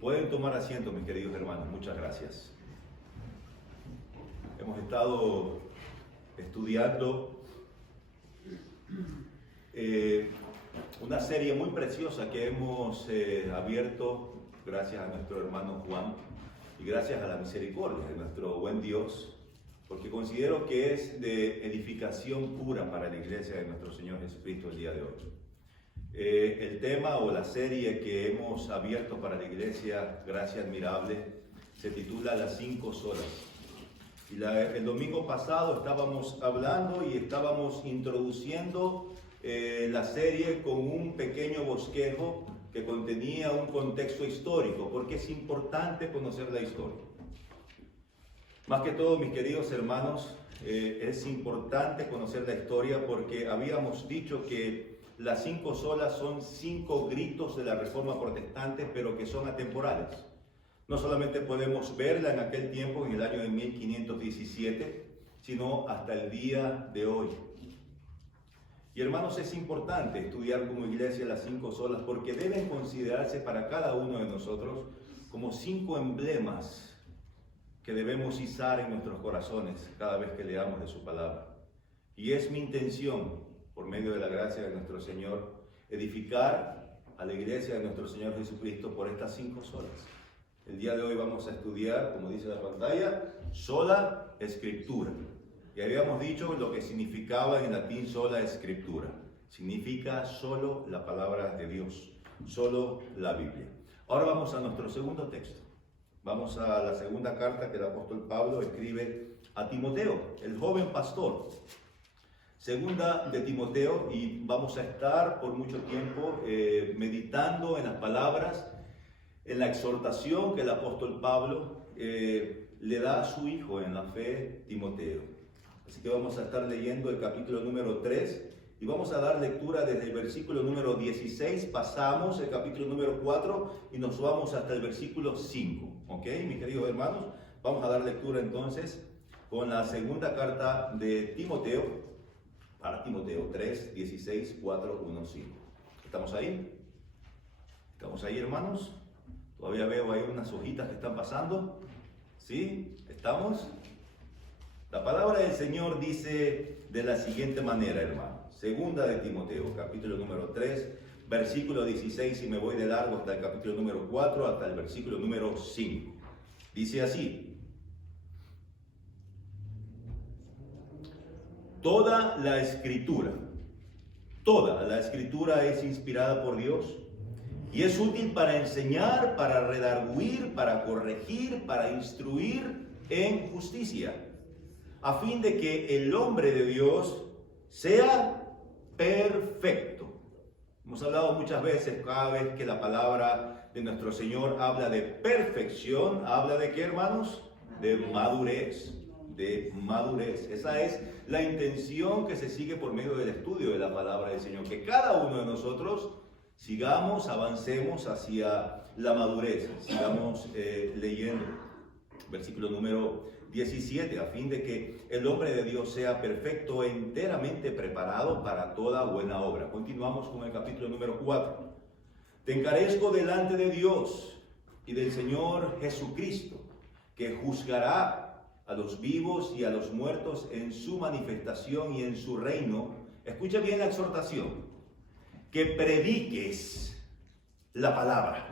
Pueden tomar asiento, mis queridos hermanos. Muchas gracias. Hemos estado estudiando una serie muy preciosa que hemos abierto gracias a nuestro hermano Juan y gracias a la misericordia de nuestro buen Dios, porque considero que es de edificación pura para la iglesia de nuestro Señor Jesucristo el día de hoy. El tema o la serie que hemos abierto para la iglesia, Gracia Admirable, se titula Las 5 solas. Y el domingo pasado estábamos hablando y estábamos introduciendo la serie con un pequeño bosquejo que contenía un contexto histórico, porque es importante conocer la historia. Más que todo, mis queridos hermanos, es importante conocer la historia porque habíamos dicho que las 5 solas son 5 gritos de la Reforma Protestante, pero que son atemporales. No solamente podemos verla en aquel tiempo, en el año de 1517, sino hasta el día de hoy. Y hermanos, es importante estudiar como iglesia las 5 solas porque deben considerarse para cada uno de nosotros como 5 emblemas que debemos izar en nuestros corazones cada vez que leamos de su palabra. Y es mi intención, por medio de la gracia de nuestro Señor, edificar a la iglesia de nuestro Señor Jesucristo por estas 5 solas. El día de hoy vamos a estudiar, como dice la pantalla, sola escritura. Y habíamos dicho lo que significaba en latín sola escritura. Significa solo la palabra de Dios, solo la Biblia. Ahora vamos a nuestro segundo texto. Vamos a la segunda carta que el apóstol Pablo escribe a Timoteo, el joven pastor. Segunda de Timoteo, y vamos a estar por mucho tiempo meditando en las palabras, en la exhortación que el apóstol Pablo le da a su hijo en la fe, Timoteo. Así que vamos a estar leyendo el capítulo número 3 y vamos a dar lectura desde el versículo número 16, pasamos el capítulo número 4 y nos vamos hasta el versículo 5. ¿Ok, mis queridos hermanos? Vamos a dar lectura entonces con la segunda carta de Timoteo, para Timoteo 3, 16, 4, 1, 5. ¿Estamos ahí? ¿Estamos ahí, hermanos? Todavía veo ahí unas hojitas que están pasando. ¿Sí? ¿Estamos? La palabra del Señor dice de la siguiente manera, hermano. Segunda de Timoteo, capítulo número 3, versículo 16, y me voy de largo hasta el capítulo número 4, hasta el versículo número 5. Dice así: toda la escritura es inspirada por Dios y es útil para enseñar, para redarguir, para corregir, para instruir en justicia, a fin de que el hombre de Dios sea perfecto. Hemos hablado muchas veces, cada vez que la palabra de nuestro Señor habla de perfección, habla de ¿qué, hermanos? De madurez. De madurez. Esa es la intención que se sigue por medio del estudio de la palabra del Señor, que cada uno de nosotros sigamos, avancemos hacia la madurez, sigamos leyendo. Versículo número 17, a fin de que el hombre de Dios sea perfecto, enteramente preparado para toda buena obra. Continuamos con el capítulo número 4. Te encarezco delante de Dios y del Señor Jesucristo, que juzgará a los vivos y a los muertos en su manifestación y en su reino. Escucha bien la exhortación: que prediques la palabra.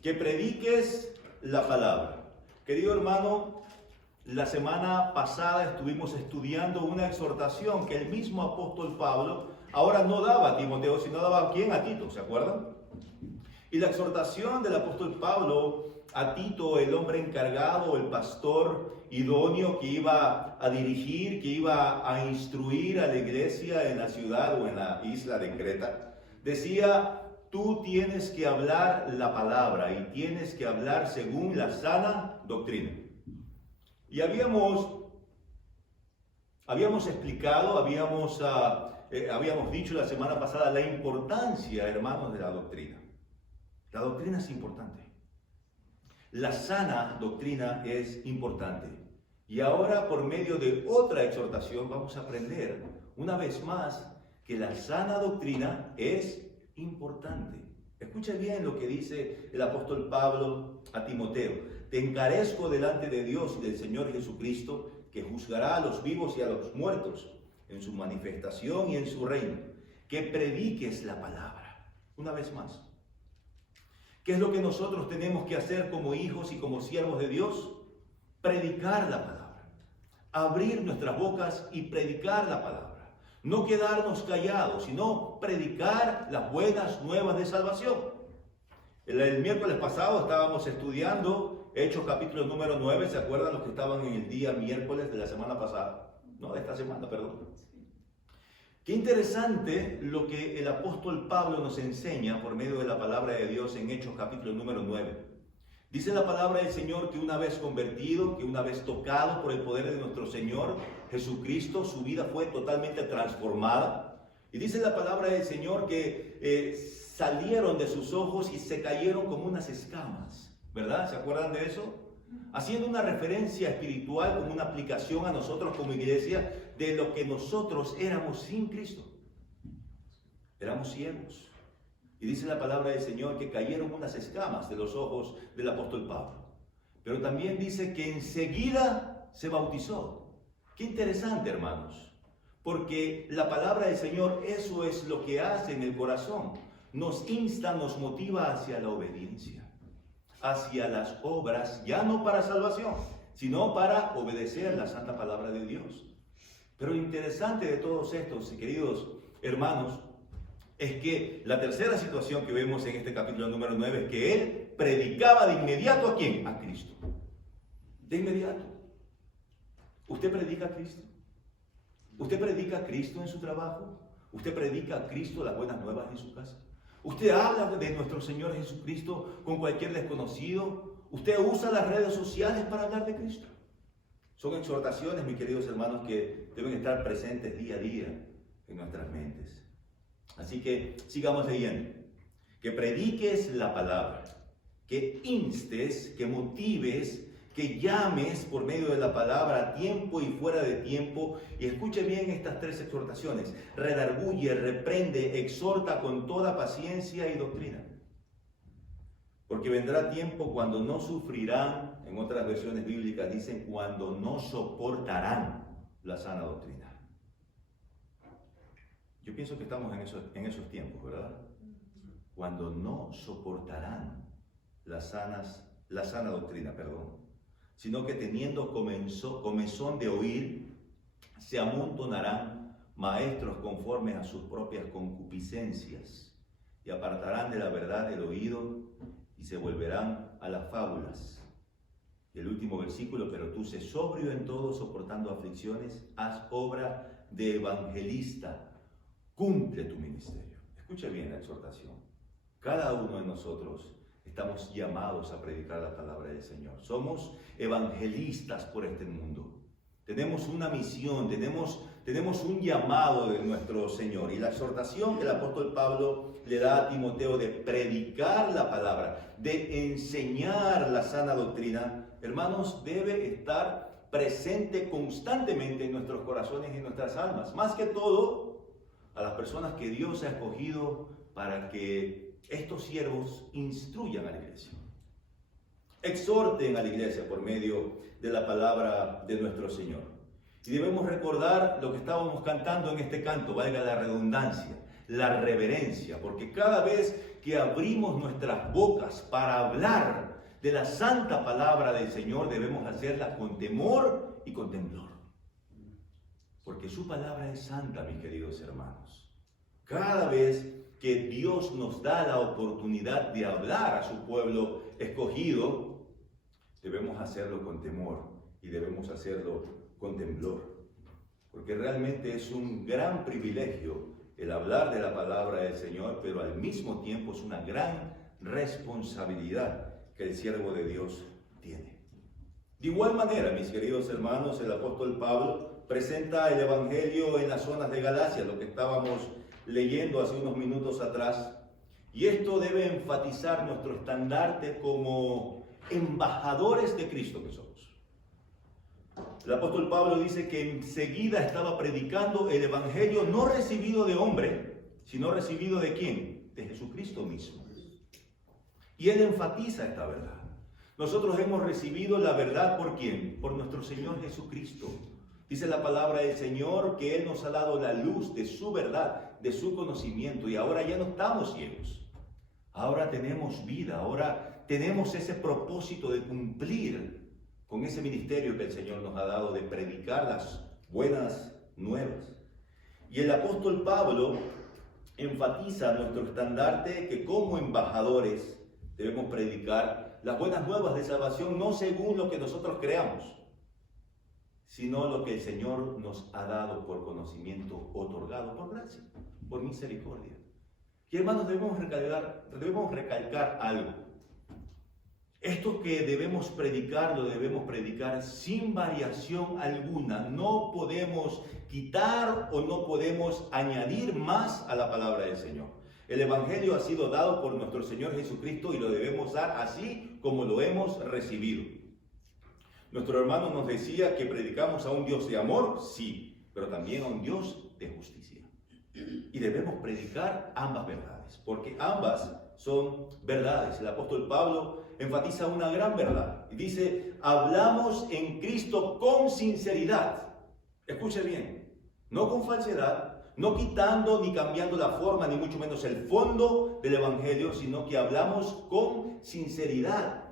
Que prediques la palabra. Querido hermano, la semana pasada estuvimos estudiando una exhortación que el mismo apóstol Pablo ahora no daba a Timoteo, sino daba a quién, a Tito, ¿se acuerdan? Y la exhortación del apóstol Pablo a Tito, el hombre encargado, el pastor idóneo que iba a dirigir, que iba a instruir a la iglesia en la ciudad o en la isla de Creta, decía: tú tienes que hablar la palabra y tienes que hablar según la sana doctrina. Y habíamos explicado, habíamos dicho la semana pasada la importancia, hermanos, de la doctrina. La doctrina es importante. La sana doctrina es importante. Y ahora, por medio de otra exhortación, vamos a aprender una vez más que la sana doctrina es importante. Escuche bien lo que dice el apóstol Pablo a Timoteo. Te encarezco delante de Dios y del Señor Jesucristo, que juzgará a los vivos y a los muertos en su manifestación y en su reino, que prediques la palabra. Una vez más, ¿qué es lo que nosotros tenemos que hacer como hijos y como siervos de Dios? Predicar la palabra, abrir nuestras bocas y predicar la palabra. No quedarnos callados, sino predicar las buenas nuevas de salvación. El miércoles pasado estábamos estudiando Hechos capítulo número 9, ¿se acuerdan los que estaban en el día miércoles de la semana pasada? No, de esta semana, perdón. Qué interesante lo que el apóstol Pablo nos enseña por medio de la palabra de Dios en Hechos capítulo número 9. Dice la palabra del Señor que una vez convertido, que una vez tocado por el poder de nuestro Señor Jesucristo, su vida fue totalmente transformada. Y dice la palabra del Señor que salieron de sus ojos y se cayeron como unas escamas, ¿verdad? ¿Se acuerdan de eso? Haciendo una referencia espiritual como una aplicación a nosotros como iglesia de lo que nosotros éramos sin Cristo. Éramos ciegos. Y dice la palabra del Señor que cayeron unas escamas de los ojos del apóstol Pablo. Pero también dice que enseguida se bautizó. Qué interesante, hermanos. Porque la palabra del Señor, eso es lo que hace en el corazón. Nos insta, nos motiva hacia la obediencia, hacia las obras, ya no para salvación, sino para obedecer la santa palabra de Dios. Pero lo interesante de todos estos, queridos hermanos, es que la tercera situación que vemos en este capítulo número 9 es que él predicaba de inmediato ¿a quién? A Cristo. De inmediato. ¿Usted predica a Cristo? ¿Usted predica a Cristo en su trabajo? ¿Usted predica a Cristo las buenas nuevas en su casa? ¿Usted habla de nuestro Señor Jesucristo con cualquier desconocido? ¿Usted usa las redes sociales para hablar de Cristo? Son exhortaciones, mis queridos hermanos, que deben estar presentes día a día en nuestras mentes. Así que sigamos leyendo. Que prediques la palabra, que instes, que motives, que llames por medio de la palabra a tiempo y fuera de tiempo. Y escuche bien estas tres exhortaciones. Redarguye, reprende, exhorta con toda paciencia y doctrina. Porque vendrá tiempo cuando no sufrirán, en otras versiones bíblicas dicen, cuando no soportarán la sana doctrina. Yo pienso que estamos en esos tiempos, ¿verdad? Cuando no soportarán la sana doctrina, sino que teniendo comezón de oír, se amontonarán maestros conformes a sus propias concupiscencias y apartarán de la verdad el oído y se volverán a las fábulas. Y el último versículo, pero tú sé sobrio en todo, soportando aflicciones, haz obra de evangelista. Cumple tu ministerio. Escuche bien la exhortación. Cada uno de nosotros estamos llamados a predicar la palabra del Señor. Somos evangelistas por este mundo. Tenemos una misión, tenemos un llamado de nuestro Señor. Y la exhortación que el apóstol Pablo le da a Timoteo de predicar la palabra, de enseñar la sana doctrina, hermanos, debe estar presente constantemente en nuestros corazones y en nuestras almas. Más que todo, a las personas que Dios ha escogido para que estos siervos instruyan a la iglesia. Exhorten a la iglesia por medio de la palabra de nuestro Señor. Y debemos recordar lo que estábamos cantando en este canto, valga la redundancia, la reverencia, porque cada vez que abrimos nuestras bocas para hablar de la santa palabra del Señor, debemos hacerla con temor y con temblor. Porque su palabra es santa, mis queridos hermanos. Cada vez que Dios nos da la oportunidad de hablar a su pueblo escogido, debemos hacerlo con temor y debemos hacerlo con temblor. Porque realmente es un gran privilegio el hablar de la palabra del Señor, pero al mismo tiempo es una gran responsabilidad que el siervo de Dios tiene. De igual manera, mis queridos hermanos, el apóstol Pablo presenta el Evangelio en las zonas de Galacia, lo que estábamos leyendo hace unos minutos atrás. Y esto debe enfatizar nuestro estandarte como embajadores de Cristo que somos. El apóstol Pablo dice que enseguida estaba predicando el Evangelio no recibido de hombre, sino recibido de ¿quién? De Jesucristo mismo. Y él enfatiza esta verdad. Nosotros hemos recibido la verdad ¿por quién? Por nuestro Señor Jesucristo. Dice la palabra del Señor que Él nos ha dado la luz de su verdad, de su conocimiento, y ahora ya no estamos ciegos. Ahora tenemos vida, ahora tenemos ese propósito de cumplir con ese ministerio que el Señor nos ha dado de predicar las buenas nuevas. Y el apóstol Pablo enfatiza nuestro estandarte que como embajadores debemos predicar las buenas nuevas de salvación no según lo que nosotros creamos, sino lo que el Señor nos ha dado por conocimiento otorgado, por gracia, por misericordia. Y hermanos, debemos recalcar algo. Esto que debemos predicar, lo debemos predicar sin variación alguna. No podemos quitar o no podemos añadir más a la palabra del Señor. El Evangelio ha sido dado por nuestro Señor Jesucristo y lo debemos dar así como lo hemos recibido. Nuestro hermano nos decía que predicamos a un Dios de amor, sí, pero también a un Dios de justicia. Y debemos predicar ambas verdades, porque ambas son verdades. El apóstol Pablo enfatiza una gran verdad y dice, hablamos en Cristo con sinceridad. Escuche bien, no con falsedad, no quitando ni cambiando la forma, ni mucho menos el fondo del Evangelio, sino que hablamos con sinceridad.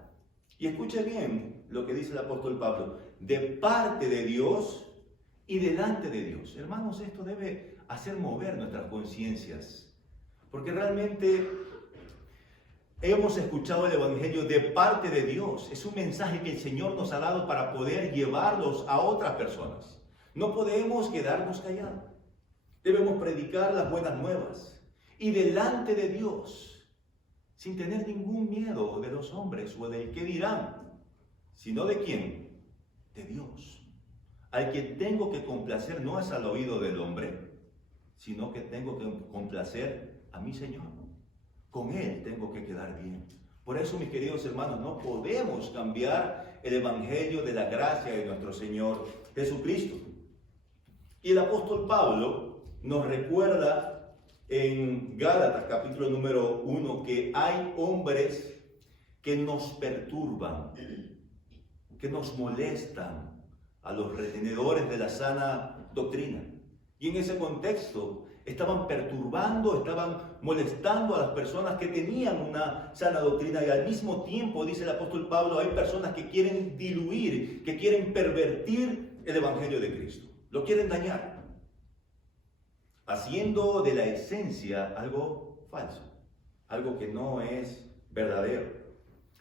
Y escuche bien lo que dice el apóstol Pablo, de parte de Dios y delante de Dios. Hermanos, esto debe hacer mover nuestras conciencias, porque realmente hemos escuchado el Evangelio de parte de Dios. Es un mensaje que el Señor nos ha dado para poder llevarlos a otras personas. No podemos quedarnos callados. Debemos predicar las buenas nuevas y delante de Dios, sin tener ningún miedo de los hombres o del qué dirán, sino de quién, de Dios. Al que tengo que complacer no es al oído del hombre, sino que tengo que complacer a mi Señor. Con Él tengo que quedar bien. Por eso, mis queridos hermanos, no podemos cambiar el Evangelio de la gracia de nuestro Señor Jesucristo. Y el apóstol Pablo nos recuerda en Gálatas capítulo número 1 que hay hombres que nos perturban, que nos molestan a los retenedores de la sana doctrina. Y en ese contexto estaban perturbando, estaban molestando a las personas que tenían una sana doctrina, y al mismo tiempo, dice el apóstol Pablo, hay personas que quieren diluir, que quieren pervertir el Evangelio de Cristo, lo quieren dañar, haciendo de la esencia algo falso, algo que no es verdadero.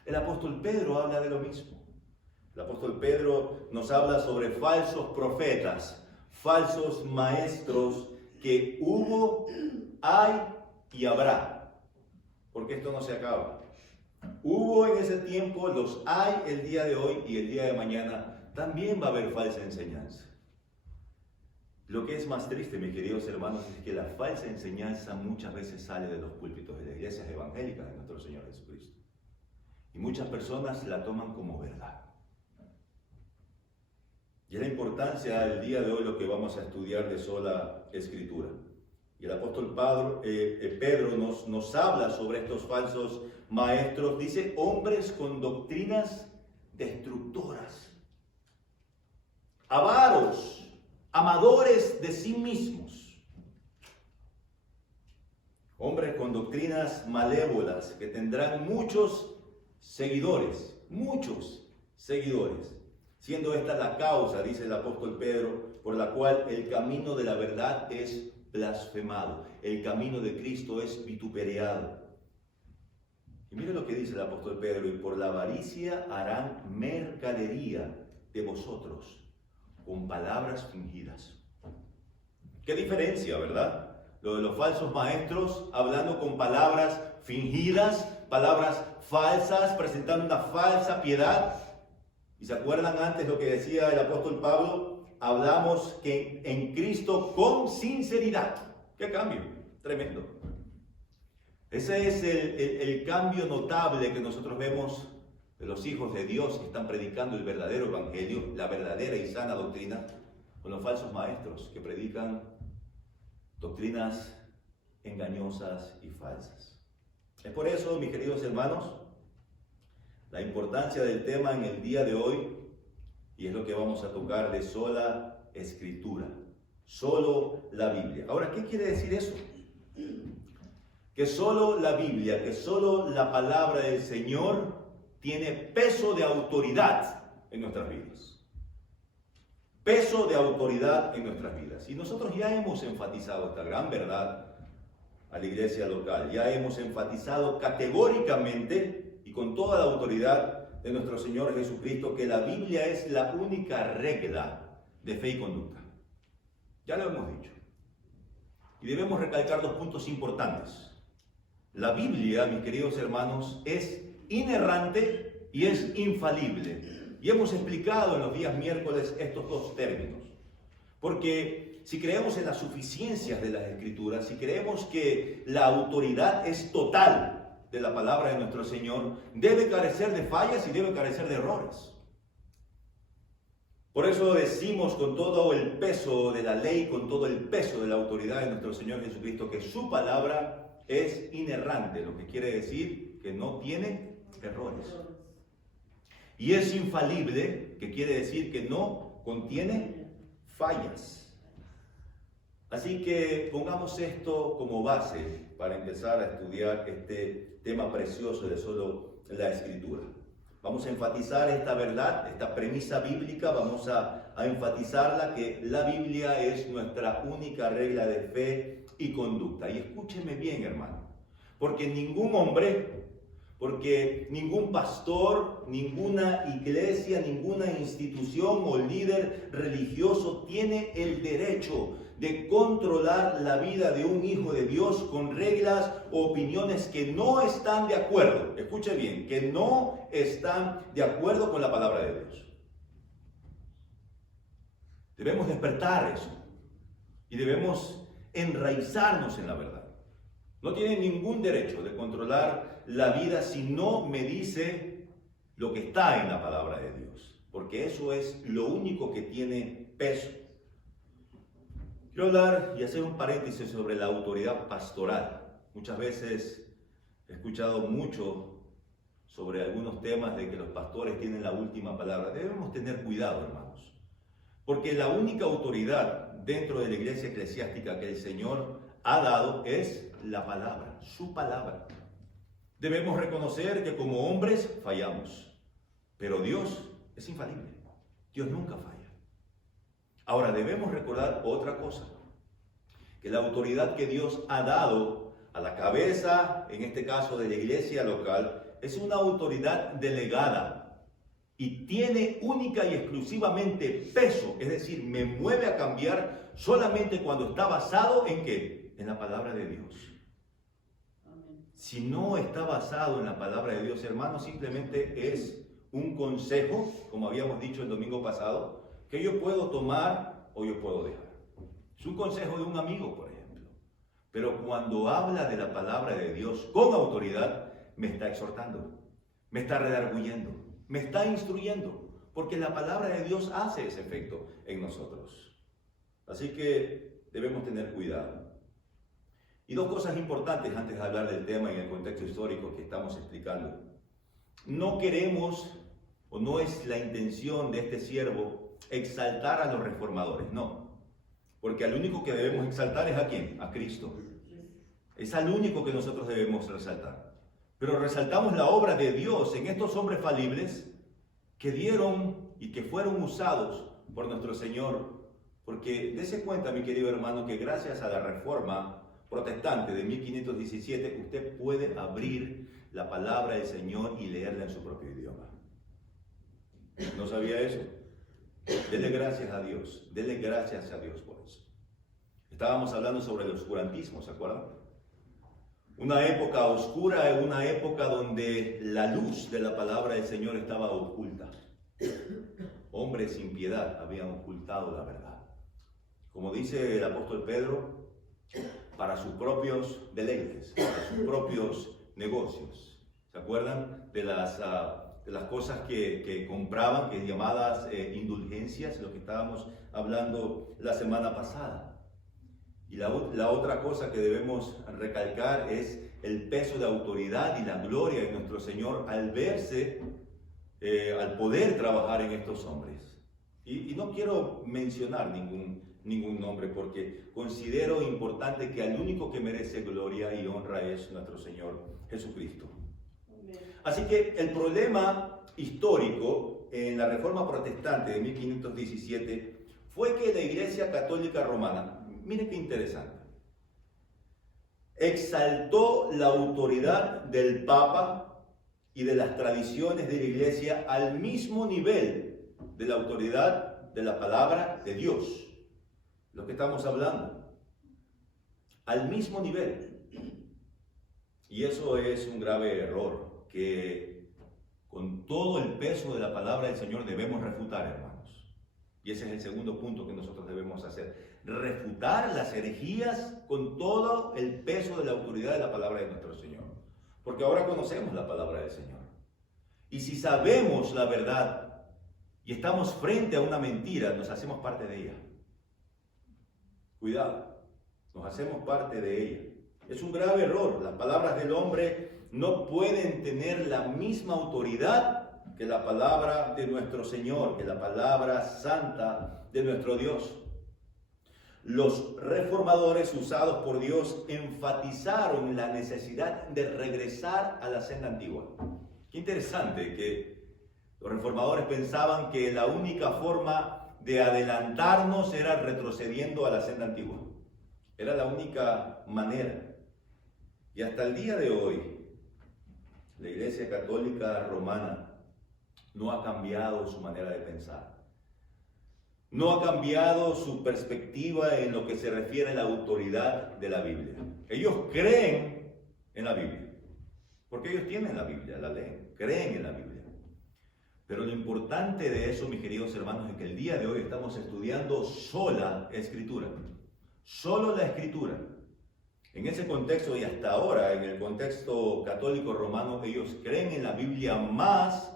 El apóstol Pedro habla de lo mismo. El apóstol Pedro nos habla sobre falsos profetas, falsos maestros que hubo, hay y habrá, porque esto no se acaba. Hubo en ese tiempo, los hay el día de hoy y el día de mañana también va a haber falsa enseñanza. Lo que es más triste, mis queridos hermanos, es que la falsa enseñanza muchas veces sale de los púlpitos de las iglesias evangélicas de nuestro Señor Jesucristo. Y muchas personas la toman como verdad. Y es la importancia del día de hoy lo que vamos a estudiar de sola Escritura. Y el apóstol Pedro nos habla sobre estos falsos maestros. Dice, hombres con doctrinas destructoras, avaros, amadores de sí mismos. Hombres con doctrinas malévolas que tendrán muchos seguidores, siendo esta la causa, dice el apóstol Pedro, por la cual el camino de la verdad es blasfemado, el camino de Cristo es vituperado. Y mire lo que dice el apóstol Pedro, y por la avaricia harán mercadería de vosotros, con palabras fingidas. ¿Qué diferencia, verdad? Lo de los falsos maestros hablando con palabras fingidas, palabras falsas, presentando una falsa piedad. ¿Y se acuerdan antes lo que decía el apóstol Pablo? Hablamos que en Cristo con sinceridad. ¿Qué cambio? Tremendo. Ese es el cambio notable que nosotros vemos de los hijos de Dios que están predicando el verdadero evangelio, la verdadera y sana doctrina, con los falsos maestros que predican doctrinas engañosas y falsas. Es por eso, mis queridos hermanos, la importancia del tema en el día de hoy, y es lo que vamos a tocar, de sola escritura, solo la Biblia. Ahora, ¿qué quiere decir eso? Que solo la Biblia, que solo la palabra del Señor tiene peso de autoridad en nuestras vidas. Peso de autoridad en nuestras vidas. Y nosotros ya hemos enfatizado esta gran verdad a la iglesia local. Ya hemos enfatizado categóricamente y con toda la autoridad de nuestro Señor Jesucristo que la Biblia es la única regla de fe y conducta. Ya lo hemos dicho. Y debemos recalcar dos puntos importantes. La Biblia, mis queridos hermanos, es inerrante y es infalible. Y hemos explicado en los días miércoles estos dos términos. Porque si creemos en las suficiencias de las Escrituras, si creemos que la autoridad es total de la palabra de nuestro Señor, debe carecer de fallas y debe carecer de errores. Por eso decimos con todo el peso de la ley, con todo el peso de la autoridad de nuestro Señor Jesucristo, que su palabra es inerrante, lo que quiere decir que no tiene errores. Y es infalible, que quiere decir que no contiene fallas. Así que pongamos esto como base para empezar a estudiar este tema precioso de solo la Escritura. Vamos a enfatizar esta verdad, esta premisa bíblica, vamos a enfatizarla, que la Biblia es nuestra única regla de fe y conducta. Y escúcheme bien, hermano, porque ningún hombre, porque ningún pastor, ninguna iglesia, ninguna institución o líder religioso tiene el derecho de controlar la vida de un hijo de Dios con reglas o opiniones que no están de acuerdo. Escuche bien, que no están de acuerdo con la palabra de Dios. Debemos despertar eso y debemos enraizarnos en la verdad. No tiene ningún derecho de controlar la vida si no me dice lo que está en la palabra de Dios, porque eso es lo único que tiene peso. Quiero hablar y hacer un paréntesis sobre la autoridad pastoral. Muchas veces he escuchado mucho sobre algunos temas de que los pastores tienen la última palabra. Debemos tener cuidado, hermanos, porque la única autoridad dentro de la iglesia eclesiástica que el Señor ha dado es la palabra, su palabra. Debemos reconocer que como hombres fallamos, pero Dios es infalible. Dios nunca falla. Ahora debemos recordar otra cosa, que la autoridad que Dios ha dado a la cabeza, en este caso de la iglesia local, es una autoridad delegada y tiene única y exclusivamente peso, es decir, me mueve a cambiar solamente cuando está basado en ¿qué? En la palabra de Dios. Si no está basado en la palabra de Dios, hermano, simplemente es un consejo, como habíamos dicho el domingo pasado, que yo puedo tomar o yo puedo dejar. Es un consejo de un amigo, por ejemplo. Pero cuando habla de la palabra de Dios con autoridad, me está exhortando, me está redarguyendo, me está instruyendo, porque la palabra de Dios hace ese efecto en nosotros. Así que debemos tener cuidado. Y dos cosas importantes antes de hablar del tema en el contexto histórico que estamos explicando. No queremos, o no es la intención de este siervo, exaltar a los reformadores, no. Porque al único que debemos exaltar es ¿a quién? A Cristo. Es al único que nosotros debemos resaltar. Pero resaltamos la obra de Dios en estos hombres falibles que dieron y que fueron usados por nuestro Señor. Porque dése cuenta, mi querido hermano, que gracias a la Reforma Protestante de 1517, usted puede abrir la palabra del Señor y leerla en su propio idioma. ¿No sabía eso? Dele gracias a Dios por eso. Estábamos hablando sobre el oscurantismo, ¿se acuerdan? Una época oscura, una época donde la luz de la palabra del Señor estaba oculta. Hombres sin piedad habían ocultado la verdad. Como dice el apóstol Pedro, para sus propios deleites, para sus propios negocios. ¿Se acuerdan de las cosas que compraban, que llamadas indulgencias, lo que estábamos hablando la semana pasada? Y la otra cosa que debemos recalcar es el peso de autoridad y la gloria de nuestro Señor al verse, al poder trabajar en estos hombres. Y no quiero mencionar ningún nombre porque considero importante que al único que merece gloria y honra es nuestro Señor Jesucristo. Así que el problema histórico en la Reforma Protestante de 1517 fue que la Iglesia Católica Romana, mire qué interesante, exaltó la autoridad del Papa y de las tradiciones de la Iglesia al mismo nivel de la autoridad de la palabra de Dios, lo que estamos hablando, al mismo nivel. Y eso es un grave error que con todo el peso de la palabra del Señor debemos refutar, hermanos. Y ese es el segundo punto que nosotros debemos hacer. Refutar las herejías con todo el peso de la autoridad de la palabra de nuestro Señor. Porque ahora conocemos la palabra del Señor. Y si sabemos la verdad y estamos frente a una mentira, nos hacemos parte de ella. Cuidado, nos hacemos parte de ella. Es un grave error. Las palabras del hombre no pueden tener la misma autoridad que la palabra de nuestro Señor, que la palabra santa de nuestro Dios. Los reformadores usados por Dios enfatizaron la necesidad de regresar a la senda antigua. Qué interesante que los reformadores pensaban que la única forma de adelantarnos era retrocediendo a la senda antigua. Era la única manera. Y hasta el día de hoy, la Iglesia Católica Romana no ha cambiado su manera de pensar. No ha cambiado su perspectiva en lo que se refiere a la autoridad de la Biblia. Ellos creen en la Biblia, porque ellos tienen la Biblia, la leen, creen en la Biblia. Pero lo importante de eso, mis queridos hermanos, es que el día de hoy estamos estudiando sola Escritura. Solo la Escritura. En ese contexto y hasta ahora, en el contexto católico romano, ellos creen en la Biblia más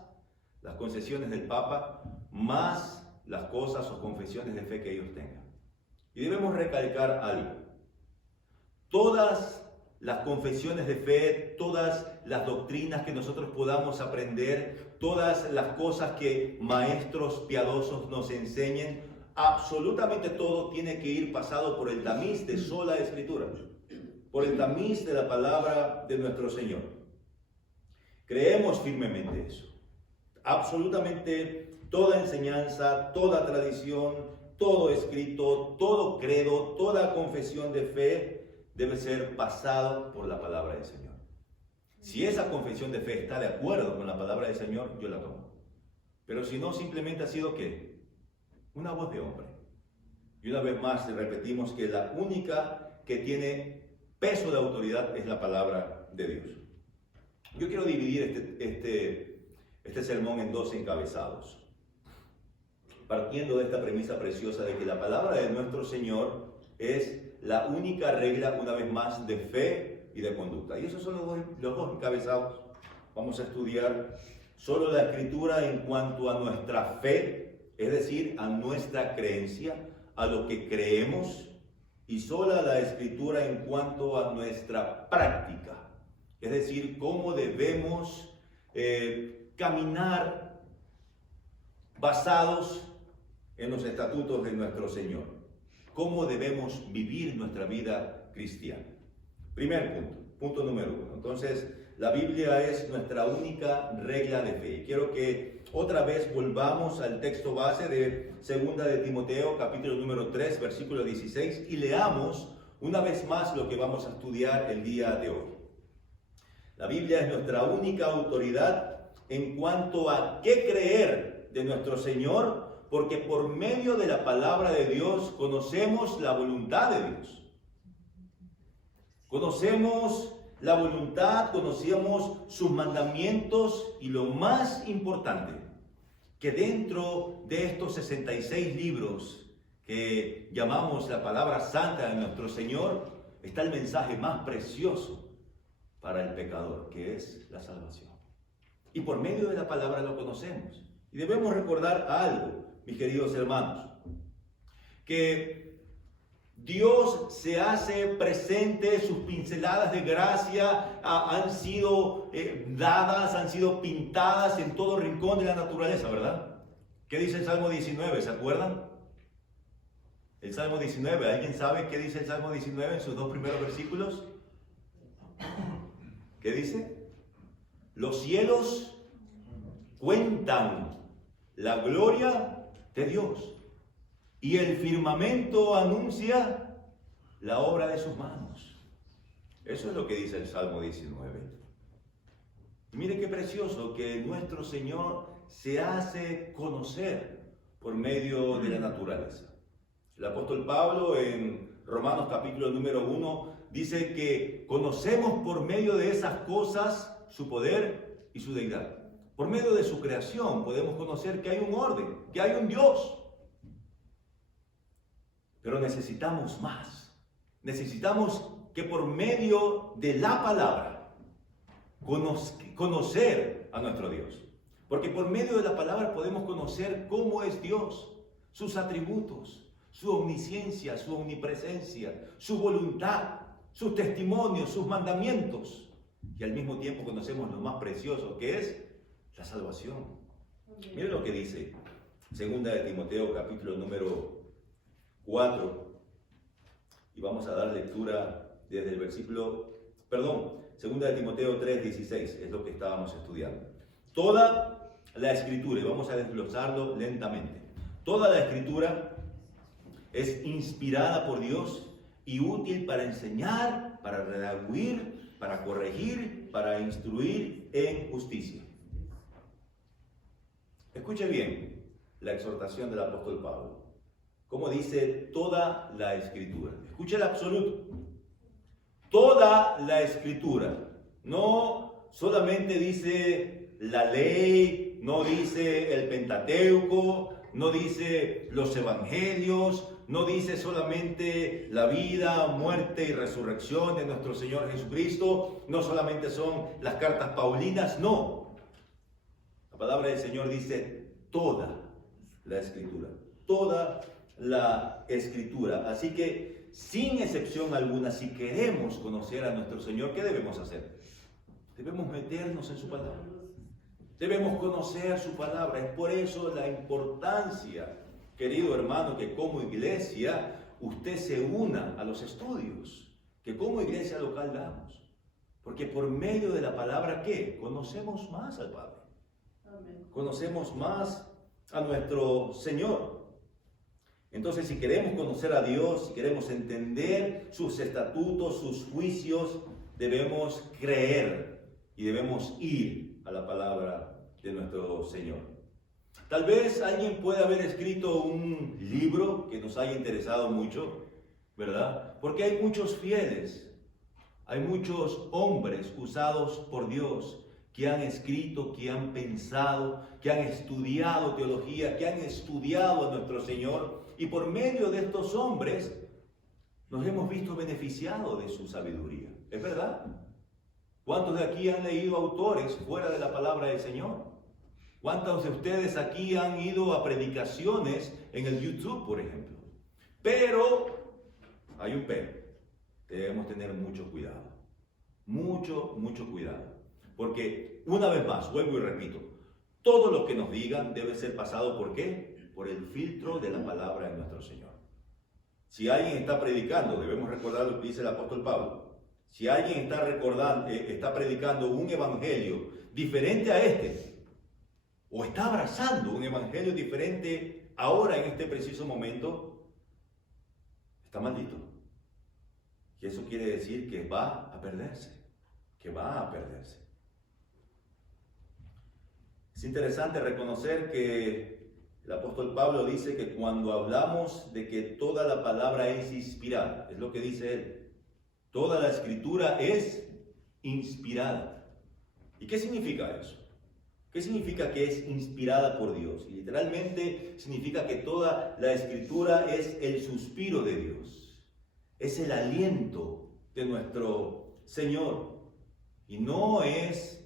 las concesiones del Papa, más las cosas o confesiones de fe que ellos tengan. Y debemos recalcar algo. Todas las confesiones de fe, todas las doctrinas que nosotros podamos aprender, todas las cosas que maestros piadosos nos enseñen, absolutamente todo tiene que ir pasado por el tamiz de sola Escritura, por el tamiz de la palabra de nuestro Señor. Creemos firmemente eso. Absolutamente toda enseñanza, toda tradición, todo escrito, todo credo, toda confesión de fe debe ser pasado por la palabra del Señor. Si esa confesión de fe está de acuerdo con la palabra del Señor, yo la tomo. Pero si no, simplemente ha sido ¿qué? Una voz de hombre. Y una vez más repetimos que la única que tiene peso de autoridad es la palabra de Dios. Yo quiero dividir este sermón en dos encabezados, partiendo de esta premisa preciosa de que la palabra de nuestro Señor es la única regla, una vez más, de fe y de conducta. Y esos son los dos encabezados. Vamos a estudiar solo la Escritura en cuanto a nuestra fe, es decir, a nuestra creencia, a lo que creemos, y sola la Escritura en cuanto a nuestra práctica, es decir, cómo debemos caminar basados en los estatutos de nuestro Señor. Cómo debemos vivir nuestra vida cristiana. Primer punto número 1. Entonces, la Biblia es nuestra única regla de fe. Y quiero que otra vez volvamos al texto base de 2 de Timoteo, capítulo número 3, versículo 16, y leamos una vez más lo que vamos a estudiar el día de hoy. La Biblia es nuestra única autoridad en cuanto a qué creer de nuestro Señor, porque por medio de la palabra de Dios conocemos la voluntad de Dios. Conocemos la voluntad, conocemos sus mandamientos y lo más importante, que dentro de estos 66 libros que llamamos la palabra santa de nuestro Señor, está el mensaje más precioso para el pecador, que es la salvación. Y por medio de la palabra lo conocemos. Y debemos recordar algo, mis queridos hermanos, que Dios se hace presente, sus pinceladas de gracia han sido dadas, han sido pintadas en todo rincón de la naturaleza, ¿verdad? ¿Qué dice el Salmo 19? ¿Se acuerdan? El Salmo 19, ¿alguien sabe qué dice el Salmo 19 en sus dos primeros versículos? ¿Qué dice? Los cielos cuentan la gloria de Dios y el firmamento anuncia la obra de sus manos. Eso es lo que dice el Salmo 19. Y mire qué precioso que nuestro Señor se hace conocer por medio de la naturaleza. El apóstol Pablo en Romanos capítulo número 1 dice que conocemos por medio de esas cosas su poder y su deidad. Por medio de su creación podemos conocer que hay un orden, que hay un Dios. Pero necesitamos más. Necesitamos que por medio de la palabra conocer a nuestro Dios. Porque por medio de la palabra podemos conocer cómo es Dios, sus atributos, su omnisciencia, su omnipresencia, su voluntad, sus testimonios, sus mandamientos. Y al mismo tiempo conocemos lo más precioso, que es la salvación. Miren lo que dice Segunda de Timoteo, capítulo número 4. Y vamos a dar lectura desde el Segunda de Timoteo 3:16, es lo que estábamos estudiando. Toda la Escritura, y vamos a desglosarlo lentamente. Toda la Escritura es inspirada por Dios y útil para enseñar, para redarguir, para corregir, para instruir en justicia. Escuche bien la exhortación del apóstol Pablo. Como dice toda la Escritura. Escuche el absoluto. Toda la Escritura. No solamente dice la ley, no dice el Pentateuco, no dice los evangelios, no dice solamente la vida, muerte y resurrección de nuestro Señor Jesucristo, no solamente son las cartas paulinas, no. La palabra del Señor dice toda la Escritura, toda la Escritura. Así que, sin excepción alguna, si queremos conocer a nuestro Señor, ¿qué debemos hacer? Debemos meternos en su palabra. Debemos conocer su palabra. Es por eso la importancia, querido hermano, que como iglesia usted se una a los estudios que como iglesia local damos. Porque por medio de la palabra, ¿qué? Conocemos más al Padre. Amén. Conocemos más a nuestro Señor. Entonces, si queremos conocer a Dios, si queremos entender sus estatutos, sus juicios, debemos creer y debemos ir a la palabra de nuestro Señor. Tal vez alguien pueda haber escrito un libro que nos haya interesado mucho, ¿verdad? Porque hay muchos fieles, hay muchos hombres usados por Dios que han escrito, que han pensado, que han estudiado teología, que han estudiado a nuestro Señor, y por medio de estos hombres nos hemos visto beneficiados de su sabiduría. ¿Es verdad? ¿Cuántos de aquí han leído autores fuera de la palabra del Señor? ¿Cuántos de ustedes aquí han ido a predicaciones en el YouTube, por ejemplo? Pero, hay un pero, debemos tener mucho cuidado. Mucho cuidado. Porque, una vez más, vuelvo y repito, todo lo que nos digan debe ser pasado ¿por qué? Por el filtro de la palabra de nuestro Señor. Si alguien está predicando, debemos recordar lo que dice el apóstol Pablo. Si alguien está predicando un evangelio diferente a este, o está abrazando un evangelio diferente ahora en este preciso momento, está maldito. Y eso quiere decir que va a perderse, Es interesante reconocer que el apóstol Pablo dice que cuando hablamos de que toda la palabra es inspirada, es lo que dice él, toda la Escritura es inspirada. ¿Y qué significa eso? ¿Qué significa que es inspirada por Dios? Y literalmente significa que toda la Escritura es el suspiro de Dios, es el aliento de nuestro Señor, y no es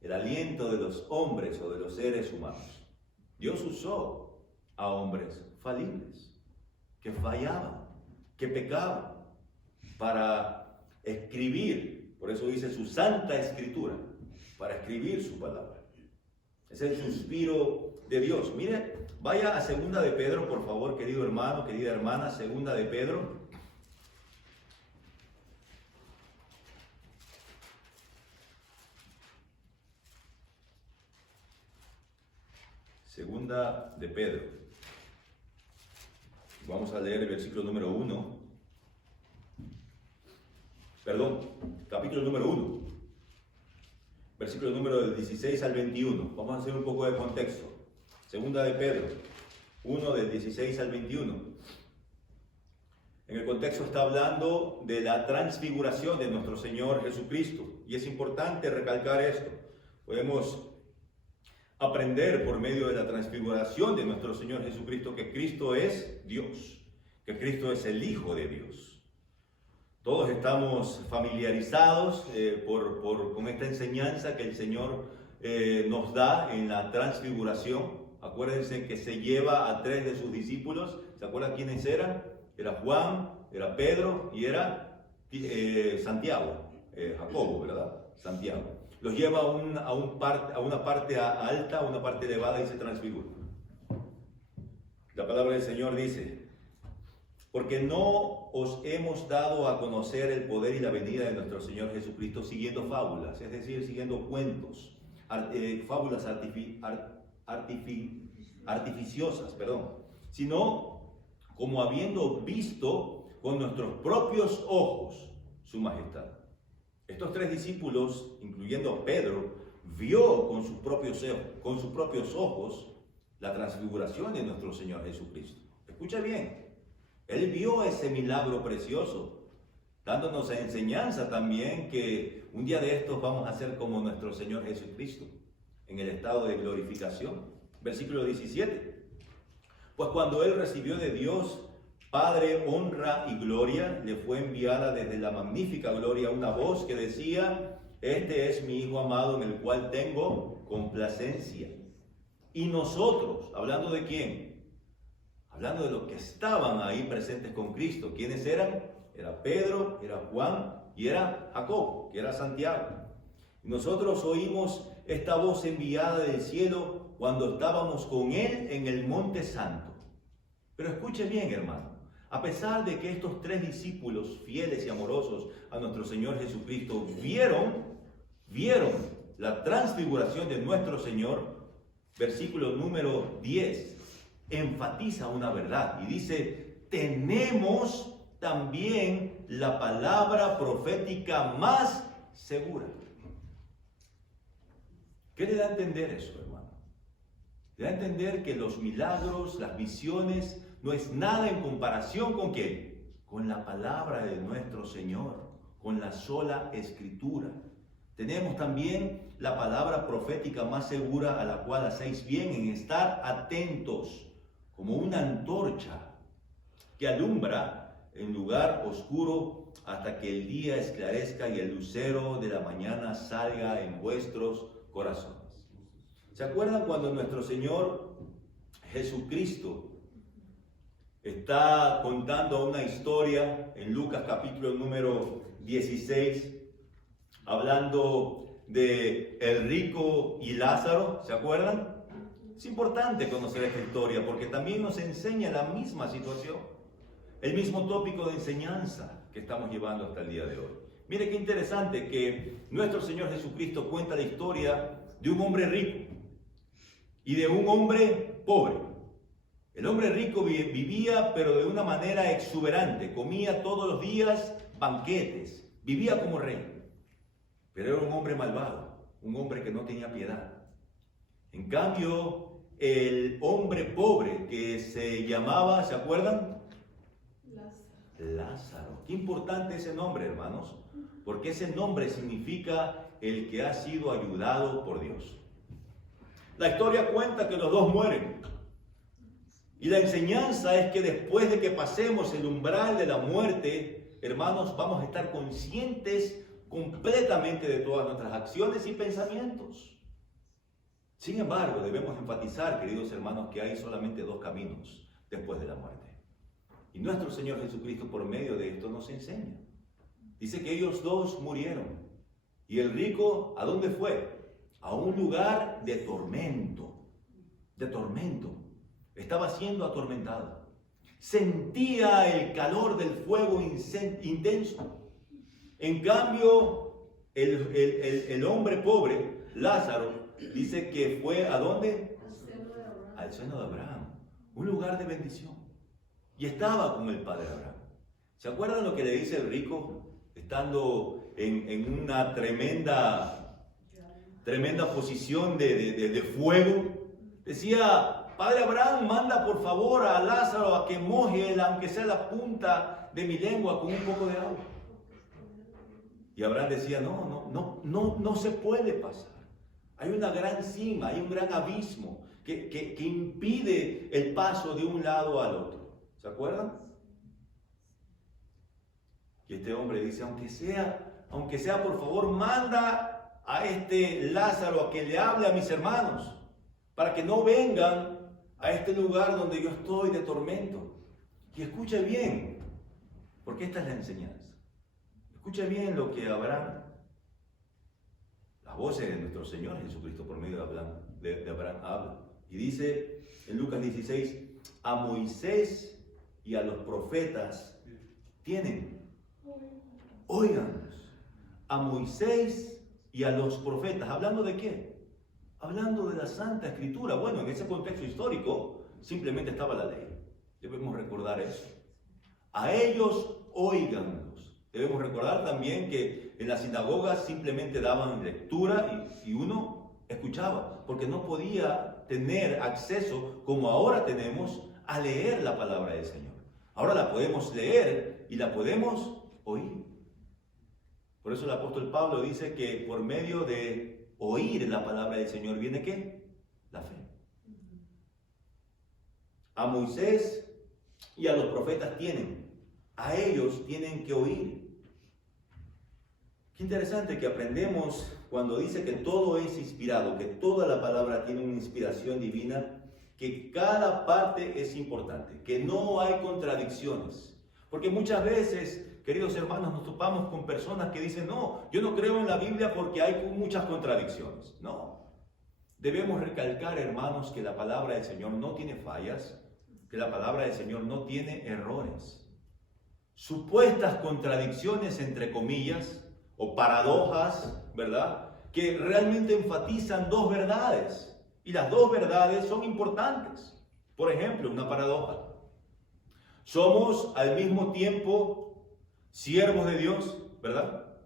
el aliento de los hombres o de los seres humanos. Dios usó a hombres falibles, que fallaban, que pecaba para escribir, por eso dice su santa escritura, para escribir su palabra. Es el suspiro de Dios. Mire, vaya a Segunda de Pedro, por favor, querido hermano, querida hermana, Segunda de Pedro. Segunda de Pedro. Vamos a leer el versículo número 1. Perdón, capítulo número 1. Versículo número del 16 al 21. Vamos a hacer un poco de contexto. Segunda de Pedro 1 del 16 al 21. En el contexto está hablando de la transfiguración de nuestro Señor Jesucristo. Y es importante recalcar esto. Podemos aprender por medio de la transfiguración de nuestro Señor Jesucristo que Cristo es Dios, que Cristo es el Hijo de Dios. Todos estamos familiarizados con esta enseñanza que el Señor nos da en la transfiguración. Acuérdense que se lleva a 3 de sus discípulos. ¿Se acuerdan quiénes eran? Era Juan, era Pedro y era Santiago, Jacobo, ¿verdad? Santiago. Los lleva a una parte alta, a una parte elevada y se transfigura. La palabra del Señor dice: porque no os hemos dado a conocer el poder y la venida de nuestro Señor Jesucristo siguiendo fábulas, es decir, siguiendo cuentos, fábulas artificiosas, sino como habiendo visto con nuestros propios ojos su majestad. Estos 3 discípulos, incluyendo Pedro, vio con sus propios ojos la transfiguración de nuestro Señor Jesucristo. Escucha bien, él vio ese milagro precioso, dándonos enseñanza también que un día de estos vamos a ser como nuestro Señor Jesucristo, en el estado de glorificación. Versículo 17. Pues cuando él recibió de Dios Padre, honra y gloria, le fue enviada desde la magnífica gloria una voz que decía: este es mi Hijo amado en el cual tengo complacencia. Y nosotros, ¿hablando de quién? Hablando de los que estaban ahí presentes con Cristo. ¿Quiénes eran? Era Pedro, era Juan y era Jacobo, que era Santiago. Y nosotros oímos esta voz enviada del cielo cuando estábamos con él en el monte santo. Pero escuche bien, hermano. A pesar de que estos 3 discípulos fieles y amorosos a nuestro Señor Jesucristo vieron la transfiguración de nuestro Señor, versículo número 10, enfatiza una verdad y dice: tenemos también la palabra profética más segura. ¿Qué le da a entender eso, hermano? Le da a entender que los milagros, las visiones, no es nada en comparación con ¿qué? Con la palabra de nuestro Señor, con la sola Escritura. Tenemos también la palabra profética más segura, a la cual hacéis bien en estar atentos, como una antorcha que alumbra en lugar oscuro hasta que el día esclarezca y el lucero de la mañana salga en vuestros corazones. ¿Se acuerdan cuando nuestro Señor Jesucristo está contando una historia en Lucas capítulo número 16, hablando de el rico y Lázaro? ¿Se acuerdan? Es importante conocer esta historia porque también nos enseña la misma situación, el mismo tópico de enseñanza que estamos llevando hasta el día de hoy. Mire qué interesante que nuestro Señor Jesucristo cuenta la historia de un hombre rico y de un hombre pobre. El hombre rico vivía, pero de una manera exuberante, comía todos los días banquetes, vivía como rey. Pero era un hombre malvado, un hombre que no tenía piedad. En cambio, el hombre pobre que se llamaba, ¿se acuerdan? Lázaro. Qué importante ese nombre, hermanos, porque ese nombre significa el que ha sido ayudado por Dios. La historia cuenta que los dos mueren. Y la enseñanza es que después de que pasemos el umbral de la muerte, hermanos, vamos a estar conscientes completamente de todas nuestras acciones y pensamientos. Sin embargo, debemos enfatizar, queridos hermanos, que hay solamente 2 caminos después de la muerte. Y nuestro Señor Jesucristo por medio de esto nos enseña. Dice que ellos dos murieron. Y el rico, ¿a dónde fue? A un lugar de tormento. De tormento. Estaba siendo atormentado. Sentía el calor del fuego intenso. En cambio, el hombre pobre, Lázaro, dice que fue ¿a dónde? Al seno de Abraham. Un lugar de bendición. Y estaba con el padre Abraham. ¿Se acuerdan lo que le dice el rico? Estando en una tremenda posición de fuego. Decía, Padre Abraham, manda por favor a Lázaro a que moje, aunque sea la punta de mi lengua, con un poco de agua. Y Abraham decía, no se puede pasar. Hay una gran cima, hay un gran abismo que impide el paso de un lado al otro. ¿Se acuerdan? Y este hombre dice, aunque sea por favor, manda a este Lázaro a que le hable a mis hermanos, para que no vengan a este lugar donde yo estoy de tormento. Y escuche bien, porque esta es la enseñanza. Escuche bien lo que Abraham, las voces de nuestro Señor Jesucristo por medio de Abraham habla. Y dice en Lucas 16, a Moisés y a los profetas tienen. Óiganlos, a Moisés y a los profetas. ¿Hablando de qué? Hablando de la Santa Escritura. Bueno, en ese contexto histórico simplemente estaba la ley. Debemos recordar eso. A ellos óiganlos. Debemos recordar también que en las sinagogas simplemente daban lectura y uno escuchaba, porque no podía tener acceso, como ahora tenemos, a leer la palabra del Señor. Ahora la podemos leer y la podemos oír. Por eso el apóstol Pablo dice que por medio de oír la palabra del Señor viene ¿qué? La fe. A Moisés y a los profetas tienen. A ellos tienen que oír. Qué interesante que aprendemos cuando dice que todo es inspirado, que toda la palabra tiene una inspiración divina, que cada parte es importante, que no hay contradicciones. Porque muchas veces, queridos hermanos, nos topamos con personas que dicen, no, yo no creo en la Biblia porque hay muchas contradicciones. No. Debemos recalcar, hermanos, que la palabra del Señor no tiene fallas, que la palabra del Señor no tiene errores. Supuestas contradicciones, entre comillas, o paradojas, ¿verdad?, que realmente enfatizan dos verdades. Y las dos verdades son importantes. Por ejemplo, una paradoja. Somos al mismo tiempo siervos de Dios, ¿verdad?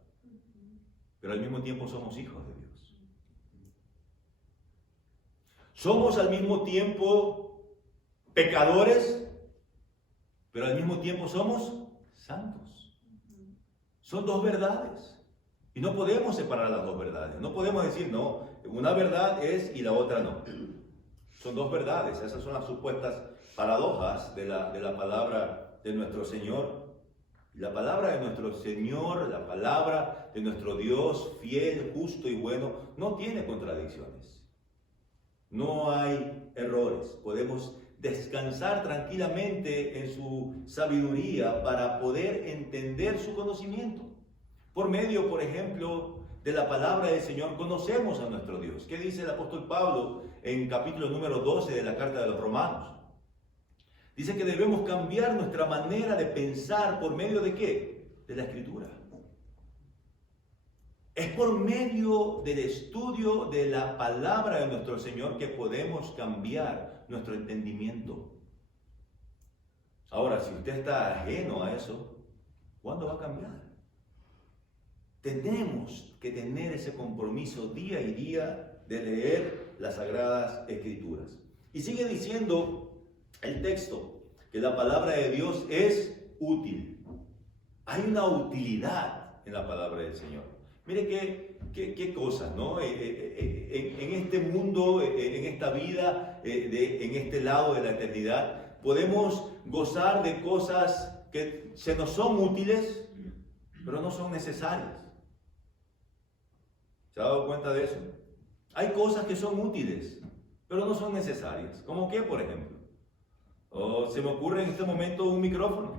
Pero al mismo tiempo somos hijos de Dios. Somos al mismo tiempo pecadores, pero al mismo tiempo somos santos. Son dos verdades. Y no podemos separar las dos verdades. No podemos decir, no, una verdad es y la otra no. Son dos verdades. Esas son las supuestas paradojas de la palabra de nuestro Señor. La palabra de nuestro Señor, la palabra de nuestro Dios fiel, justo y bueno, no tiene contradicciones. No hay errores. Podemos descansar tranquilamente en su sabiduría para poder entender su conocimiento. Por medio, por ejemplo, de la palabra del Señor, conocemos a nuestro Dios. ¿Qué dice el apóstol Pablo en capítulo número 12 de la carta de los Romanos? Dice que debemos cambiar nuestra manera de pensar por medio de ¿qué? De la Escritura. Es por medio del estudio de la palabra de nuestro Señor que podemos cambiar nuestro entendimiento. Ahora, si usted está ajeno a eso, ¿cuándo va a cambiar? Tenemos que tener ese compromiso día y día de leer las Sagradas Escrituras. Y sigue diciendo el texto que la palabra de Dios es útil. Hay una utilidad en la palabra del Señor. Mire qué cosas, ¿no? En este mundo, en esta vida, en este lado de la eternidad, podemos gozar de cosas que se nos son útiles, pero no son necesarias. ¿Se ha dado cuenta de eso? Hay cosas que son útiles, pero no son necesarias. ¿Cómo qué, por ejemplo? O se me ocurre en este momento un micrófono.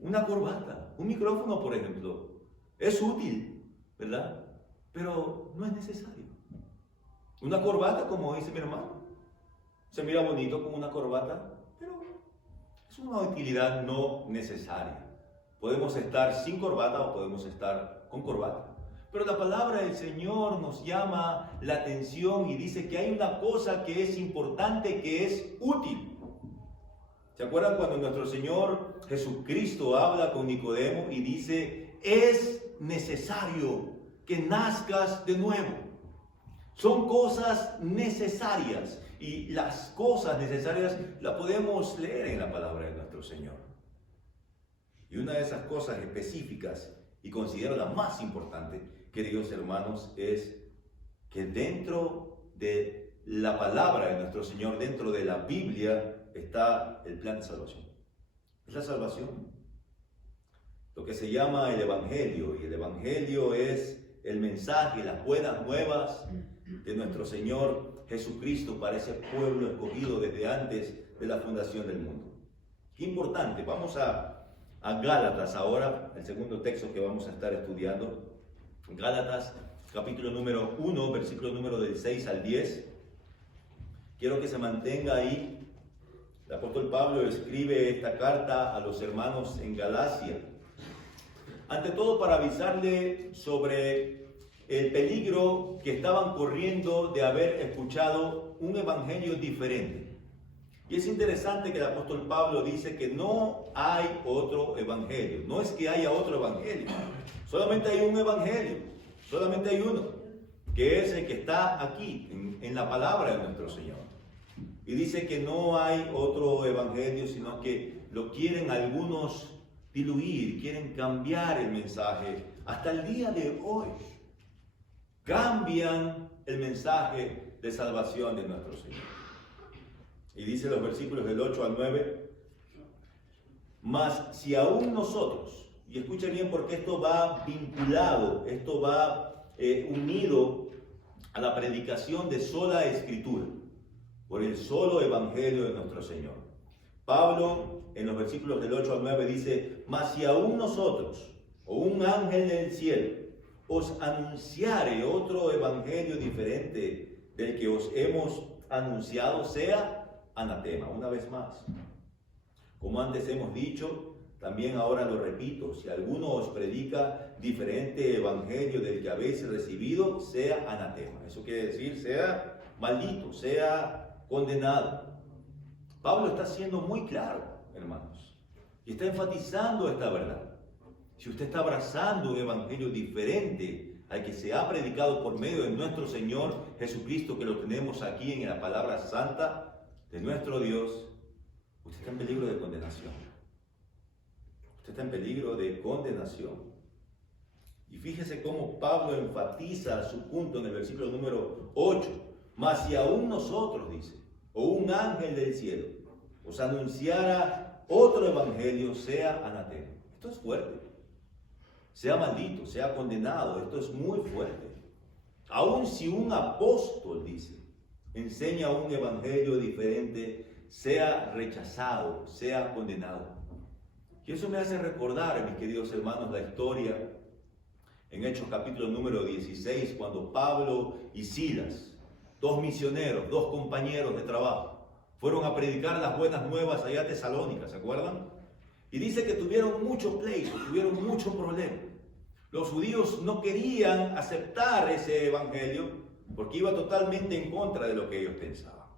Una corbata. Un micrófono, por ejemplo, es útil, ¿verdad? Pero no es necesario. Una corbata, como dice mi hermano, se mira bonito con una corbata, pero es una utilidad no necesaria. Podemos estar sin corbata o podemos estar con corbata. Pero la palabra del Señor nos llama la atención y dice que hay una cosa que es importante, que es útil. ¿Se acuerdan cuando nuestro Señor Jesucristo habla con Nicodemo y dice, es necesario que nazcas de nuevo? Son cosas necesarias y las cosas necesarias las podemos leer en la palabra de nuestro Señor. Y una de esas cosas específicas, y considero la más importante, queridos hermanos, es que dentro de la palabra de nuestro Señor, dentro de la Biblia, está el plan de salvación. Es la salvación. Lo que se llama el Evangelio, y el Evangelio es el mensaje, las buenas nuevas de nuestro Señor Jesucristo para ese pueblo escogido desde antes de la fundación del mundo. Qué importante. Vamos a Gálatas ahora, el segundo texto que vamos a estar estudiando. Gálatas, capítulo número 1, versículo número del 6 al 10. Quiero que se mantenga ahí. El apóstol Pablo escribe esta carta a los hermanos en Galacia. Ante todo para avisarle sobre el peligro que estaban corriendo de haber escuchado un evangelio diferente. Y es interesante que el apóstol Pablo dice que no hay otro evangelio. No es que haya otro evangelio. Solamente hay un evangelio. Solamente hay uno. Que es el que está aquí, en la palabra de nuestro Señor. Y dice que no hay otro evangelio, sino que lo quieren algunos diluir, quieren cambiar el mensaje. Hasta el día de hoy cambian el mensaje de salvación de nuestro Señor. Y dice los versículos del 8 al 9, mas si aún nosotros, y escuchen bien porque esto va vinculado, esto va unido a la predicación de sola escritura, por el solo evangelio de nuestro Señor. Pablo en los versículos del 8 al 9 dice, mas si aún nosotros, o un ángel del cielo, os anunciare otro evangelio diferente del que os hemos anunciado, sea anatema. Una vez más, como antes hemos dicho, también ahora lo repito, si alguno os predica diferente evangelio del que habéis recibido, sea anatema. Eso quiere decir, sea maldito, sea condenado. Pablo está siendo muy claro, hermanos, y está enfatizando esta verdad. Si usted está abrazando un evangelio diferente al que se ha predicado por medio de nuestro Señor Jesucristo, que lo tenemos aquí en la palabra santa de nuestro Dios, usted está en peligro de condenación. Usted está en peligro de condenación. Y fíjese cómo Pablo enfatiza su punto en el versículo número 8. Mas si aún nosotros, dice, o un ángel del cielo, os anunciara otro evangelio, sea anatema. Esto es fuerte. Sea maldito, sea condenado. Esto es muy fuerte. Aún si un apóstol, dice, enseña un evangelio diferente, sea rechazado, sea condenado. Y eso me hace recordar, mis queridos hermanos, la historia en Hechos capítulo número 16, cuando Pablo y Silas, dos misioneros, dos compañeros de trabajo, fueron a predicar las buenas nuevas allá a Tesalónica, ¿se acuerdan? Y dice que tuvieron muchos pleitos, tuvieron muchos problemas. Los judíos no querían aceptar ese evangelio porque iba totalmente en contra de lo que ellos pensaban.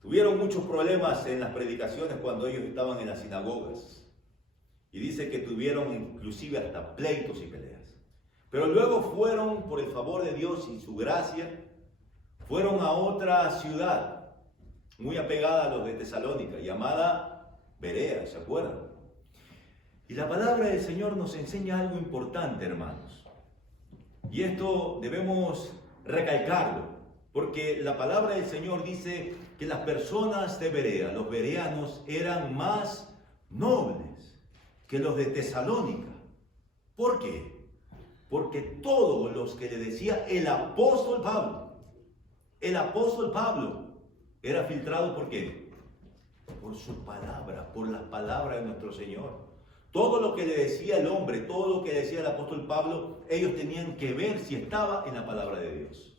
Tuvieron muchos problemas en las predicaciones cuando ellos estaban en las sinagogas. Y dice que tuvieron inclusive hasta pleitos y peleas. Pero luego fueron, por el favor de Dios y su gracia, fueron a otra ciudad muy apegada a los de Tesalónica, llamada Berea, ¿se acuerdan? Y la palabra del Señor nos enseña algo importante, hermanos. Y esto debemos recalcarlo, porque la palabra del Señor dice que las personas de Berea, los bereanos, eran más nobles que los de Tesalónica. ¿Por qué? Porque todos los que le decía el apóstol Pablo era filtrado, ¿por qué? Por su palabra, por las palabras de nuestro Señor. Todo lo que le decía el hombre, todo lo que decía el apóstol Pablo, ellos tenían que ver si estaba en la palabra de Dios.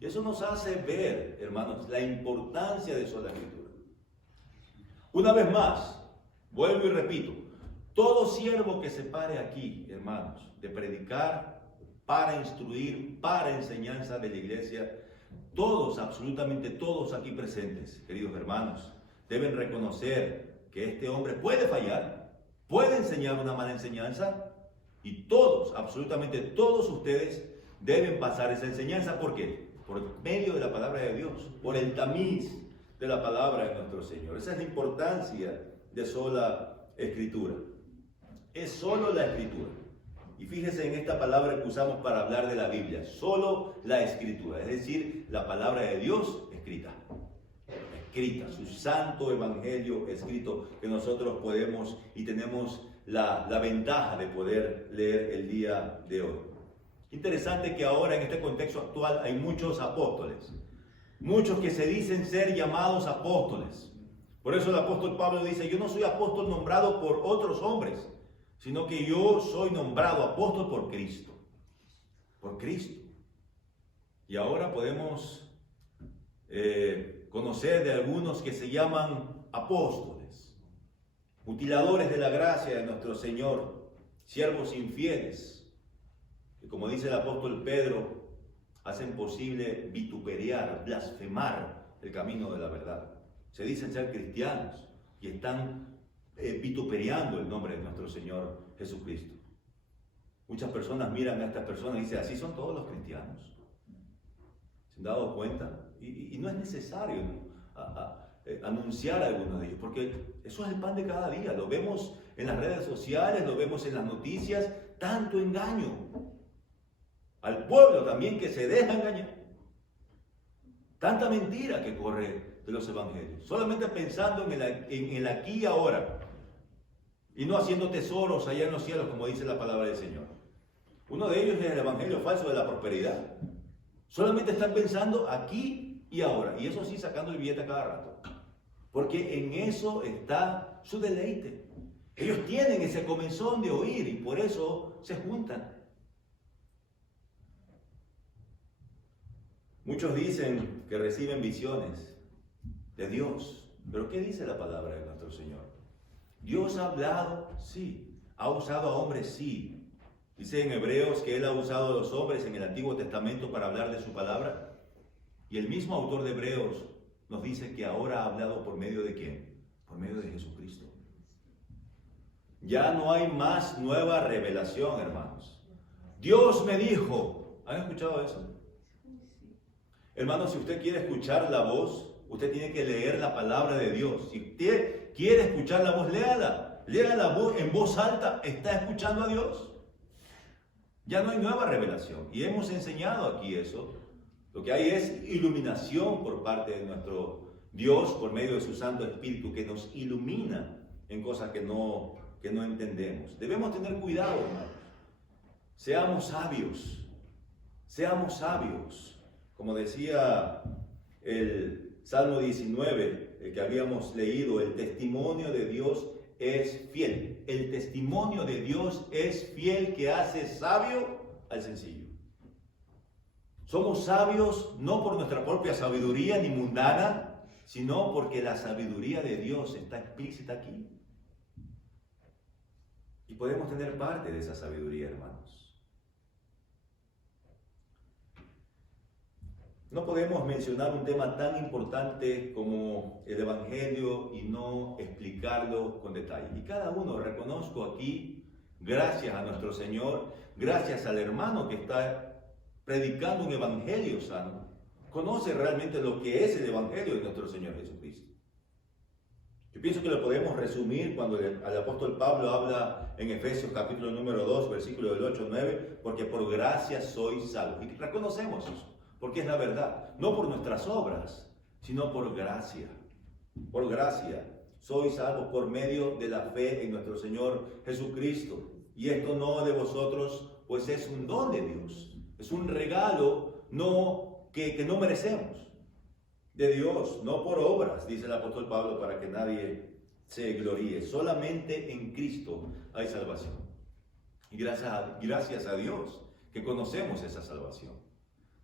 Y eso nos hace ver, hermanos, la importancia de sola escritura. Una vez más, vuelvo y repito, todo siervo que se pare aquí, hermanos, de predicar, para instruir, para enseñanza de la iglesia, todos, absolutamente todos aquí presentes, queridos hermanos, deben reconocer que este hombre puede fallar, puede enseñar una mala enseñanza, y todos, absolutamente todos ustedes, deben pasar esa enseñanza. ¿Por qué? Por medio de la palabra de Dios, por el tamiz de la palabra de nuestro Señor. Esa es la importancia de sola escritura. Es solo la escritura. Y fíjese en esta palabra que usamos para hablar de la Biblia, solo la escritura, es decir, la palabra de Dios escrita, su santo evangelio escrito, que nosotros podemos y tenemos la ventaja de poder leer el día de hoy. Interesante que ahora en este contexto actual hay muchos apóstoles, muchos que se dicen ser llamados apóstoles. Por eso el apóstol Pablo dice: yo no soy apóstol nombrado por otros hombres, sino que yo soy nombrado apóstol por Cristo. Por Cristo. Y ahora podemos conocer de algunos que se llaman apóstoles, mutiladores de la gracia de nuestro Señor, siervos infieles, que, como dice el apóstol Pedro, hacen posible vituperiar, blasfemar el camino de la verdad. Se dicen ser cristianos y están vituperiando el nombre de nuestro Señor Jesucristo. Muchas personas miran a estas personas y dicen: así son todos los cristianos. ¿Se han dado cuenta? Y no es necesario anunciar a algunos de ellos, porque eso es el pan de cada día. Lo vemos en las redes sociales, lo vemos en las noticias, tanto engaño. Al pueblo también que se deja engañar. Tanta mentira que corre de los evangelios, solamente pensando en el aquí y ahora, y no haciendo tesoros allá en los cielos, como dice la palabra del Señor. Uno de ellos es el evangelio falso de la prosperidad. Solamente están pensando aquí y ahora, y eso sí, sacando el billete a cada rato, porque en eso está su deleite. Ellos tienen ese comezón de oír y por eso se juntan. Muchos dicen que reciben visiones de Dios, pero ¿qué dice la palabra de nuestro Señor? Dios ha hablado, sí. Ha usado a hombres, sí. Dice en Hebreos que Él ha usado a los hombres en el Antiguo Testamento para hablar de su palabra. Y el mismo autor de Hebreos nos dice que ahora ha hablado por medio de ¿quién? Por medio de Jesucristo. Ya no hay más nueva revelación, hermanos. Dios me dijo. ¿Han escuchado eso? Hermanos, si usted quiere escuchar la voz, usted tiene que leer la palabra de Dios. Si usted quiere escuchar la voz, léala. Lea la voz en voz alta. ¿Está escuchando a Dios? Ya no hay nueva revelación. Y hemos enseñado aquí eso. Lo que hay es iluminación por parte de nuestro Dios por medio de su Santo Espíritu, que nos ilumina en cosas que no entendemos. Debemos tener cuidado, hermanos. Seamos sabios. Seamos sabios. Como decía el Salmo 19, el que habíamos leído, el testimonio de Dios es fiel. El testimonio de Dios es fiel, que hace sabio al sencillo. Somos sabios no por nuestra propia sabiduría ni mundana, sino porque la sabiduría de Dios está explícita aquí. Y podemos tener parte de esa sabiduría, hermanos. No podemos mencionar un tema tan importante como el Evangelio y no explicarlo con detalle. Y cada uno, reconozco aquí, gracias a nuestro Señor, gracias al hermano que está predicando un Evangelio sano, conoce realmente lo que es el Evangelio de nuestro Señor Jesucristo. Yo pienso que lo podemos resumir cuando el apóstol Pablo habla en Efesios capítulo número 2, versículo del 8 al 9, porque por gracia sois salvos. Y reconocemos eso. Porque es la verdad, no por nuestras obras, sino por gracia. Por gracia, sois salvos por medio de la fe en nuestro Señor Jesucristo. Y esto no de vosotros, pues es un don de Dios. Es un regalo que no merecemos. de Dios, no por obras, dice el apóstol Pablo, para que nadie se gloríe. Solamente en Cristo hay salvación. Y gracias a Dios que conocemos esa salvación.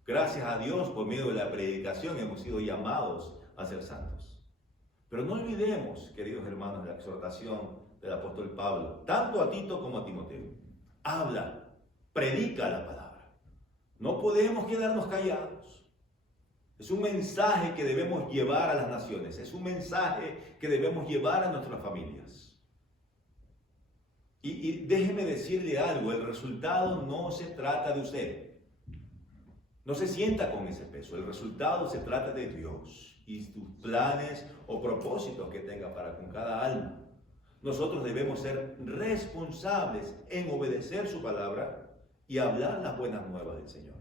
Gracias a Dios, por medio de la predicación, hemos sido llamados a ser santos. Pero no olvidemos, queridos hermanos, la exhortación del apóstol Pablo, tanto a Tito como a Timoteo. Habla, predica la palabra. No podemos quedarnos callados. Es un mensaje que debemos llevar a las naciones. Es un mensaje que debemos llevar a nuestras familias. Y déjeme decirle algo, el resultado no se trata de usted. No se sienta con ese peso. El resultado se trata de Dios y sus planes o propósitos que tenga para con cada alma. Nosotros debemos ser responsables en obedecer su palabra y hablar las buenas nuevas del Señor.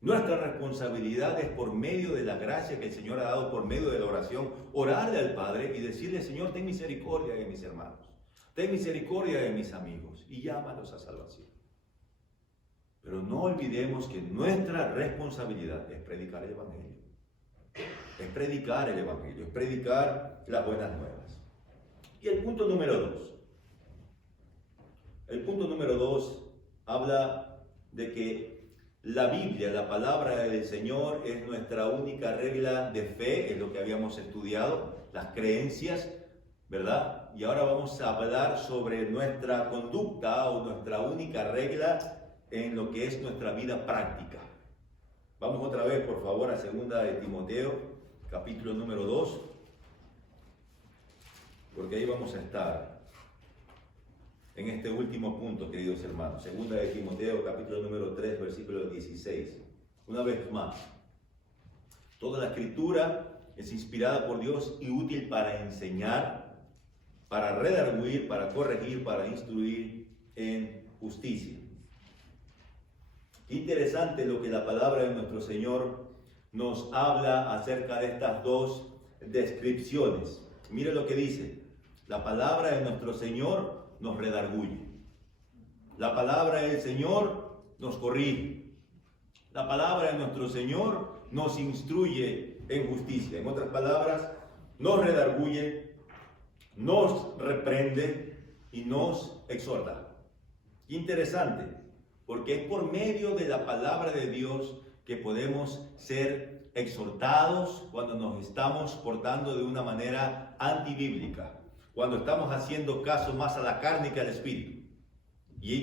Nuestra responsabilidad es, por medio de la gracia que el Señor ha dado, por medio de la oración, orarle al Padre y decirle: Señor, ten misericordia de mis hermanos, ten misericordia de mis amigos, y llámalos a salvación. Pero no olvidemos que nuestra responsabilidad es predicar el Evangelio. Es predicar el Evangelio, es predicar las buenas nuevas. Y el punto número 2. El punto número 2 habla de que la Biblia, la palabra del Señor, es nuestra única regla de fe, es lo que habíamos estudiado, las creencias, ¿verdad? Y ahora vamos a hablar sobre nuestra conducta o nuestra única regla en lo que es nuestra vida práctica. Vamos otra vez, por favor, a 2 de Timoteo, capítulo número 2, porque ahí vamos a estar en este último punto, queridos hermanos. 2 de Timoteo, capítulo número 3, versículo 16. Una vez más, toda la escritura es inspirada por Dios y útil para enseñar, para redarguir, para corregir, para instruir en justicia. Interesante lo que la palabra de nuestro Señor nos habla acerca de estas dos descripciones. Mire lo que dice: la palabra de nuestro Señor nos redarguye, la palabra del Señor nos corrige, la palabra de nuestro Señor nos instruye en justicia. En otras palabras, nos redarguye, nos reprende y nos exhorta. Interesante, porque es por medio de la palabra de Dios que podemos ser exhortados cuando nos estamos portando de una manera antibíblica, cuando estamos haciendo caso más a la carne que al espíritu.